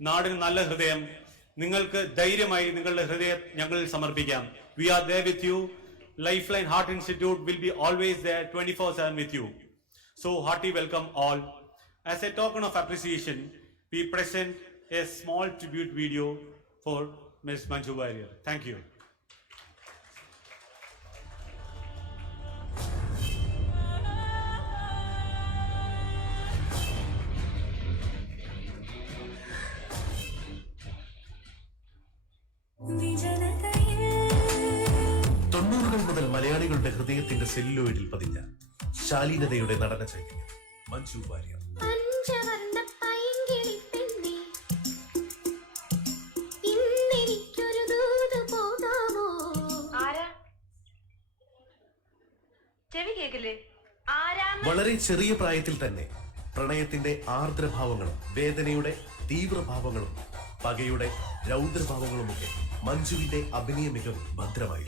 നാടിന് നല്ല ഹൃദയം. നിങ്ങൾക്ക് ധൈര്യമായി നിങ്ങളുടെ ഹൃദയം ഞങ്ങളിൽ സമർപ്പിക്കാം. We are there with you life line heart institute will be always there twenty four seven with you so hearty welcome all as a token of appreciation we present a small tribute video for miss Manju Warrier thank you മലയാളികളുടെ ഹൃദയത്തിന്റെ സെല്ലുലോയിഡിൽ പതിഞ്ഞ ശാലീനതയുടെ നടന ചൈതന്യം മഞ്ജു വാര്യർ. വളരെ ചെറിയ പ്രായത്തിൽ തന്നെ പ്രണയത്തിന്റെ ആർദ്രഭാവങ്ങളും വേദനയുടെ തീവ്രഭാവങ്ങളും പകയുടെ രൗദ്രഭാവങ്ങളുമൊക്കെ മഞ്ജുവിന്റെ അഭിനയ മികവ് ഭദ്രമായി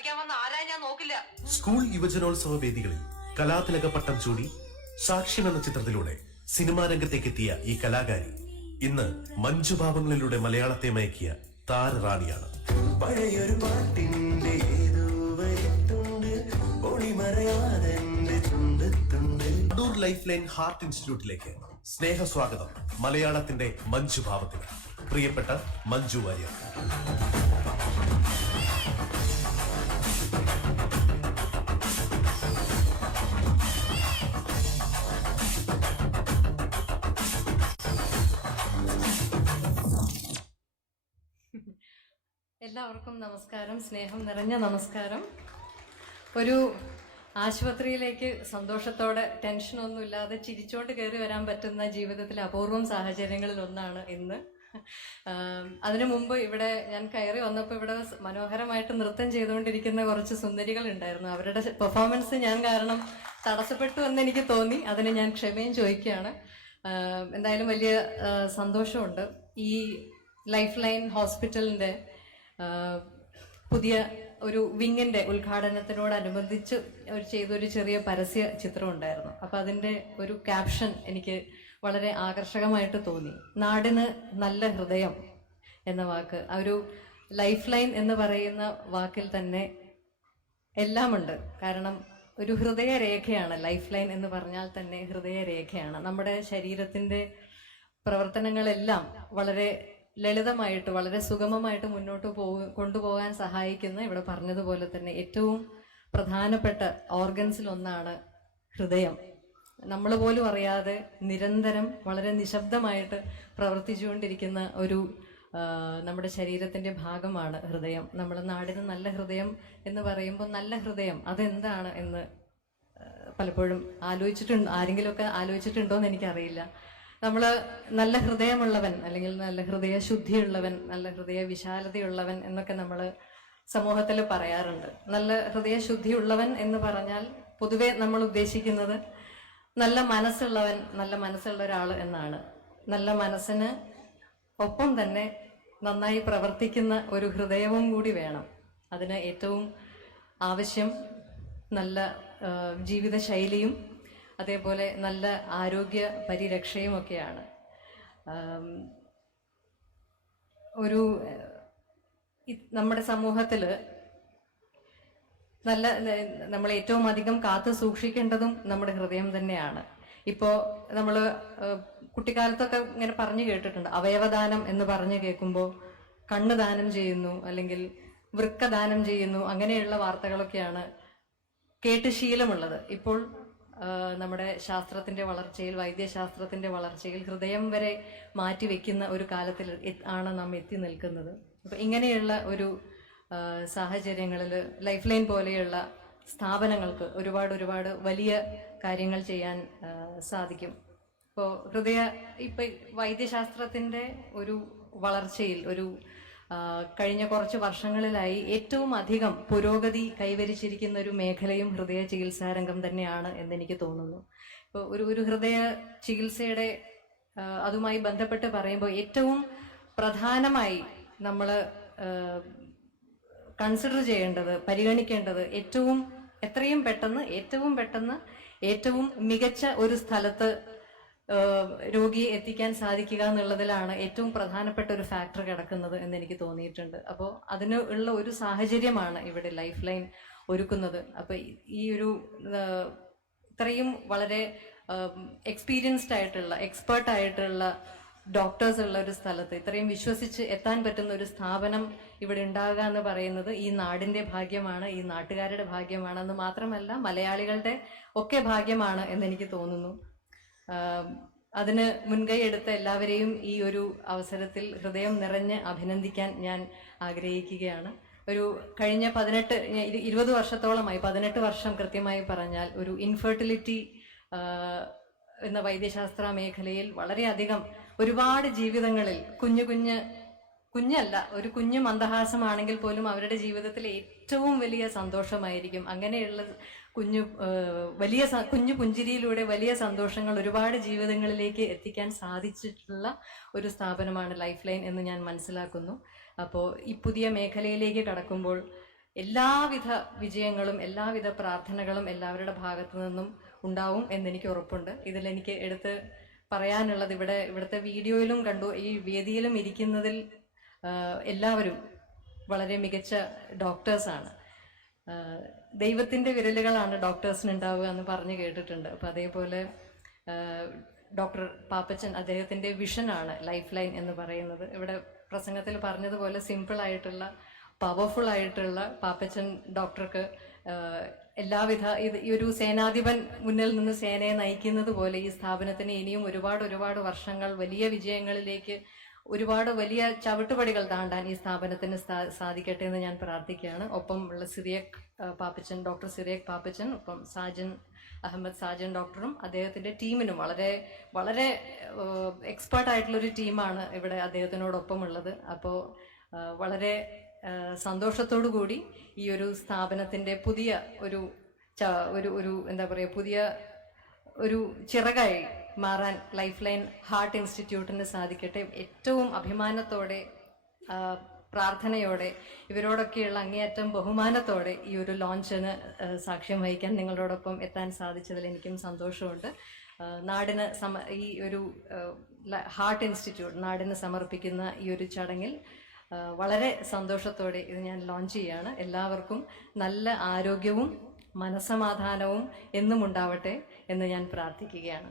കളിക്കാൻ വന്ന ആരാ ഞാൻ നോക്കില്ല. സ്കൂൾ യുവജനോത്സവ വേദികളിൽ കലാതിലക പട്ടം ചൂടി സാക്ഷ്യം എന്ന ചിത്രത്തിലൂടെ സിനിമാ രംഗത്തേക്കെത്തിയ ഈ കലാകാരി ഇന്ന് മഞ്ജുഭാവങ്ങളിലൂടെ മലയാളത്തെ മയക്കിയ താരറാണിയാണ് പഴയൊരു പാട്ടിന്റെ അടൂർ ലൈഫ് ലൈൻ ഹാർട്ട് ഇൻസ്റ്റിറ്റ്യൂട്ടിലേക്ക് സ്നേഹസ്വാഗതം മലയാളത്തിന്റെ മഞ്ജുഭാവത്തിന് പ്രിയപ്പെട്ട മഞ്ജു വാര്യർ. എല്ലാവർക്കും നമസ്കാരം. സ്നേഹം നിറഞ്ഞ നമസ്കാരം. ഒരു ആശുപത്രിയിലേക്ക് സന്തോഷത്തോടെ ടെൻഷനൊന്നും ഇല്ലാതെ ചിരിച്ചോണ്ട് കയറി വരാൻ പറ്റുന്ന ജീവിതത്തിലെ അപൂർവം സാഹചര്യങ്ങളിൽ ഒന്നാണ് ഇന്ന്. അതിനു മുമ്പ് ഇവിടെ ഞാൻ കയറി വന്നപ്പോൾ ഇവിടെ മനോഹരമായിട്ട് നൃത്തം ചെയ്തുകൊണ്ടിരിക്കുന്ന കുറച്ച് സുന്ദരികൾ ഉണ്ടായിരുന്നു. അവരുടെ പെർഫോമൻസ് ഞാൻ കാരണം തടസ്സപ്പെട്ടു എന്ന് എനിക്ക് തോന്നി. അതിന് ഞാൻ ക്ഷമയും ചോദിക്കുകയാണ്. എന്തായാലും വലിയ സന്തോഷമുണ്ട്. ഈ ലൈഫ് ലൈൻ ഹോസ്പിറ്റലിന്റെ ആഹ് പുതിയ ഒരു വിങ്ങിന്റെ ഉദ്ഘാടനത്തിനോടനുബന്ധിച്ച് ഒരു ചെയ്തൊരു ചെറിയ പരസ്യ ചിത്രം ഉണ്ടായിരുന്നു അപ്പൊ അതിന്റെ ഒരു ക്യാപ്ഷൻ എനിക്ക് വളരെ ആകർഷകമായിട്ട് തോന്നി. നാടിന് നല്ല ഹൃദയം എന്ന വാക്ക്. ആ ഒരു ലൈഫ് ലൈൻ എന്ന് പറയുന്ന വാക്കിൽ തന്നെ എല്ലാമുണ്ട്. കാരണം ഒരു ഹൃദയരേഖയാണ്. ലൈഫ് ലൈൻ എന്ന് പറഞ്ഞാൽ തന്നെ ഹൃദയരേഖയാണ്. നമ്മുടെ ശരീരത്തിന്റെ പ്രവർത്തനങ്ങളെല്ലാം വളരെ ലളിതമായിട്ട് വളരെ സുഗമമായിട്ട് മുന്നോട്ട് പോ കൊണ്ടുപോകാൻ സഹായിക്കുന്ന ഇവിടെ പറഞ്ഞതുപോലെ തന്നെ ഏറ്റവും പ്രധാനപ്പെട്ട ഓർഗൻസിൽ ഒന്നാണ് ഹൃദയം. നമ്മൾ പോലും അറിയാതെ നിരന്തരം വളരെ നിശബ്ദമായിട്ട് പ്രവർത്തിച്ചുകൊണ്ടിരിക്കുന്ന ഒരു നമ്മുടെ ശരീരത്തിന്റെ ഭാഗമാണ് ഹൃദയം. നമ്മൾ നാടിന് നല്ല ഹൃദയം എന്ന് പറയുമ്പോൾ നല്ല ഹൃദയം അതെന്താണ് എന്ന് പലപ്പോഴും ആലോചിച്ചിട്ടുണ്ട് ആരെങ്കിലുമൊക്കെ ആലോചിച്ചിട്ടുണ്ടോ എന്ന് എനിക്കറിയില്ല. നമ്മൾ നല്ല ഹൃദയമുള്ളവൻ അല്ലെങ്കിൽ നല്ല ഹൃദയ ശുദ്ധിയുള്ളവൻ നല്ല ഹൃദയ വിശാലതയുള്ളവൻ എന്നൊക്കെ നമ്മൾ സമൂഹത്തിൽ പറയാറുണ്ട്. നല്ല ഹൃദയ ശുദ്ധിയുള്ളവൻ എന്ന് പറഞ്ഞാൽ പൊതുവെ നമ്മൾ ഉദ്ദേശിക്കുന്നത് നല്ല മനസ്സുള്ളവൻ നല്ല മനസ്സുള്ള ഒരാൾ എന്നാണ്. നല്ല മനസ്സിന് ഒപ്പം തന്നെ നന്നായി പ്രവർത്തിക്കുന്ന ഒരു ഹൃദയവും കൂടി വേണം. അതിന് ഏറ്റവും ആവശ്യം നല്ല ജീവിതശൈലിയും അതേപോലെ നല്ല ആരോഗ്യ പരിരക്ഷയുമൊക്കെയാണ് ഒരു നമ്മുടെ സമൂഹത്തിൽ നല്ല നമ്മൾ ഏറ്റവും അധികം കാത്തു സൂക്ഷിക്കേണ്ടതും നമ്മുടെ ഹൃദയം തന്നെയാണ്. ഇപ്പോൾ നമ്മൾ കുട്ടിക്കാലത്തൊക്കെ ഇങ്ങനെ പറഞ്ഞു കേട്ടിട്ടുണ്ട്. അവയവദാനം എന്ന് പറഞ്ഞു കേൾക്കുമ്പോൾ കണ്ണ് ദാനം ചെയ്യുന്നു അല്ലെങ്കിൽ വൃക്ക ദാനം ചെയ്യുന്നു അങ്ങനെയുള്ള വാർത്തകളൊക്കെയാണ് കേട്ട് ശീലമുള്ളത്. ഇപ്പോൾ നമ്മുടെ ശാസ്ത്രത്തിന്റെ വളർച്ചയിൽ വൈദ്യശാസ്ത്രത്തിന്റെ വളർച്ചയിൽ ഹൃദയം വരെ മാറ്റിവെക്കുന്ന ഒരു കാലത്തിൽ ആണ് നാം എത്തി നിൽക്കുന്നത്. അപ്പൊ ഇങ്ങനെയുള്ള ഒരു സാഹചര്യങ്ങളിൽ ലൈഫ് ലൈൻ പോലെയുള്ള സ്ഥാപനങ്ങൾക്ക് ഒരുപാട് ഒരുപാട് വലിയ കാര്യങ്ങൾ ചെയ്യാൻ സാധിക്കും. ഇപ്പോൾ ഹൃദയ ഇപ്പൊ വൈദ്യശാസ്ത്രത്തിന്റെ ഒരു വളർച്ചയിൽ ഒരു കഴിഞ്ഞ കുറച്ച് വർഷങ്ങളിലായി ഏറ്റവും അധികം പുരോഗതി കൈവരിച്ചിരിക്കുന്ന ഒരു മേഖലയും ഹൃദയ ചികിത്സാരംഗം തന്നെയാണ് എന്നെനിക്ക് തോന്നുന്നു. ഇപ്പോൾ ഒരു ഒരു ഹൃദയ ചികിത്സയുടെ അതുമായി ബന്ധപ്പെട്ട് പറയുമ്പോൾ ഏറ്റവും പ്രധാനമായി നമ്മൾ കൺസിഡർ ചെയ്യേണ്ടത് പരിഗണിക്കേണ്ടത് ഏറ്റവും എത്രയും പെട്ടെന്ന് ഏറ്റവും പെട്ടെന്ന് ഏറ്റവും മികച്ച ഒരു സ്ഥലത്ത് രോഗിയെ എത്തിക്കാൻ സാധിക്കുക എന്നുള്ളതിലാണ് ഏറ്റവും പ്രധാനപ്പെട്ട ഒരു ഫാക്ടർ കിടക്കുന്നത് എന്ന് എനിക്ക് തോന്നിയിട്ടുണ്ട്. അപ്പോൾ അതിന് ഉള്ള ഒരു സാഹചര്യമാണ് ഇവിടെ ലൈഫ് ലൈൻ ഒരുക്കുന്നത്. അപ്പോൾ ഈ ഒരു ഇത്രയും വളരെ എക്സ്പീരിയൻസ്ഡ് ആയിട്ടുള്ള എക്സ്പേർട്ട് ആയിട്ടുള്ള ഡോക്ടേഴ്സ് ഉള്ള ഒരു സ്ഥലത്ത് ഇത്രയും വിശ്വസിച്ച് എത്താൻ പറ്റുന്ന ഒരു സ്ഥാപനം ഇവിടെ ഉണ്ടാകുക എന്ന് പറയുന്നത് ഈ നാടിന്റെ ഭാഗ്യമാണ് ഈ നാട്ടുകാരുടെ ഭാഗ്യമാണെന്ന് മാത്രമല്ല മലയാളികളുടെ ഒക്കെ ഭാഗ്യമാണ് എന്ന് എനിക്ക് തോന്നുന്നു. അതിന് മുൻകൈ എടുത്ത എല്ലാവരെയും ഈ ഒരു അവസരത്തിൽ ഹൃദയം നിറഞ്ഞ് അഭിനന്ദിക്കാൻ ഞാൻ ആഗ്രഹിക്കുകയാണ്. ഒരു കഴിഞ്ഞ പതിനെട്ട് ഇരുപത് വർഷത്തോളമായി പതിനെട്ട് വർഷം കൃത്യമായി പറഞ്ഞാൽ ഒരു ഇൻഫെർട്ടിലിറ്റി എന്ന വൈദ്യശാസ്ത്ര മേഖലയിൽ വളരെയധികം ഒരുപാട് ജീവിതങ്ങളിൽ കുഞ്ഞു കുഞ്ഞ് കുഞ്ഞല്ല ഒരു കുഞ്ഞു മന്ദഹാസമാണെങ്കിൽ പോലും അവരുടെ ജീവിതത്തിൽ ഏറ്റവും വലിയ സന്തോഷമായിരിക്കും. അങ്ങനെയുള്ള കുഞ്ഞു വലിയ കുഞ്ഞു പുഞ്ചിരിയിലൂടെ വലിയ സന്തോഷങ്ങൾ ഒരുപാട് ജീവിതങ്ങളിലേക്ക് എത്തിക്കാൻ സാധിച്ചിട്ടുള്ള ഒരു സ്ഥാപനമാണ് ലൈഫ് ലൈൻ എന്ന് ഞാൻ മനസ്സിലാക്കുന്നു. അപ്പോൾ ഈ പുതിയ മേഖലയിലേക്ക് കടക്കുമ്പോൾ എല്ലാവിധ വിജയങ്ങളും എല്ലാവിധ പ്രാർത്ഥനകളും എല്ലാവരുടെ ഭാഗത്തു നിന്നും ഉണ്ടാവും എന്നെനിക്ക് ഉറപ്പുണ്ട്. ഇതിലെനിക്ക് എടുത്ത് പറയാനുള്ളത് ഇവിടെ ഇവിടുത്തെ വീഡിയോയിലും കണ്ടു. ഈ വേദിയിലും ഇരിക്കുന്നതിൽ എല്ലാവരും വളരെ മികച്ച ഡോക്ടേഴ്സാണ് ദൈവത്തിന്റെ വിരലുകളാണ് ഡോക്ടേഴ്സിന് ഉണ്ടാവുക എന്ന് പറഞ്ഞു കേട്ടിട്ടുണ്ട്. അപ്പം അതേപോലെ ഡോക്ടർ പാപ്പച്ചൻ അദ്ദേഹത്തിന്റെ വിഷനാണ് ലൈഫ് ലൈൻ എന്ന് പറയുന്നത്. ഇവിടെ പ്രസംഗത്തിൽ പറഞ്ഞതുപോലെ സിമ്പിൾ ആയിട്ടുള്ള പവർഫുൾ ആയിട്ടുള്ള പാപ്പച്ചൻ ഡോക്ടർക്ക് എല്ലാവിധ ഇത് ഈ ഒരു സേനാധിപൻ മുന്നിൽ നിന്ന് സേനയെ നയിക്കുന്നത് പോലെ ഈ സ്ഥാപനത്തിന് ഇനിയും ഒരുപാട് ഒരുപാട് വർഷങ്ങൾ വലിയ വിജയങ്ങളിലേക്ക് ഒരുപാട് വലിയ ചവിട്ടുപടികൾ താണ്ടാൻ ഈ സ്ഥാപനത്തിന് സാധിക്കട്ടെ എന്ന് ഞാൻ പ്രാർത്ഥിക്കുകയാണ്. ഒപ്പം ഉള്ള സിറിയക് പാപ്പച്ചൻ ഡോക്ടർ സിറിയക് പാപ്പച്ചൻ ഒപ്പം സാജൻ അഹമ്മദ് സാജൻ ഡോക്ടറും അദ്ദേഹത്തിന്റെ ടീമിനും വളരെ വളരെ എക്സ്പേർട്ടായിട്ടുള്ളൊരു ടീമാണ് ഇവിടെ അദ്ദേഹത്തിനോടൊപ്പം ഉള്ളത് അപ്പോൾ വളരെ സന്തോഷത്തോടു കൂടി ഈ ഒരു സ്ഥാപനത്തിന്റെ പുതിയ ഒരു ഒരു ഒരു എന്താ പറയുക പുതിയ ഒരു ചിറകായി മാറാൻ ലൈഫ് ലൈൻ ഹാർട്ട് ഇൻസ്റ്റിറ്റ്യൂട്ടിന് സാധിക്കട്ടെ. ഏറ്റവും അഭിമാനത്തോടെ പ്രാർത്ഥനയോടെ ഇവരോടൊക്കെയുള്ള അങ്ങേയറ്റം ബഹുമാനത്തോടെ ഈ ഒരു ലോഞ്ചിന് സാക്ഷ്യം വഹിക്കാൻ നിങ്ങളോടൊപ്പം എത്താൻ സാധിച്ചതിൽ എനിക്കും സന്തോഷമുണ്ട്. നാടിന് സമ ഈ ഒരു ഹാർട്ട് ഇൻസ്റ്റിറ്റ്യൂട്ട് നാടിന് സമർപ്പിക്കുന്ന ഈ ഒരു ചടങ്ങിൽ വളരെ സന്തോഷത്തോടെ ഇത് ഞാൻ ലോഞ്ച് ചെയ്യാണ് എല്ലാവർക്കും നല്ല ആരോഗ്യവും മനസമാധാനവും എന്നും ഉണ്ടാവട്ടെ എന്ന് ഞാൻ പ്രാർത്ഥിക്കുകയാണ്.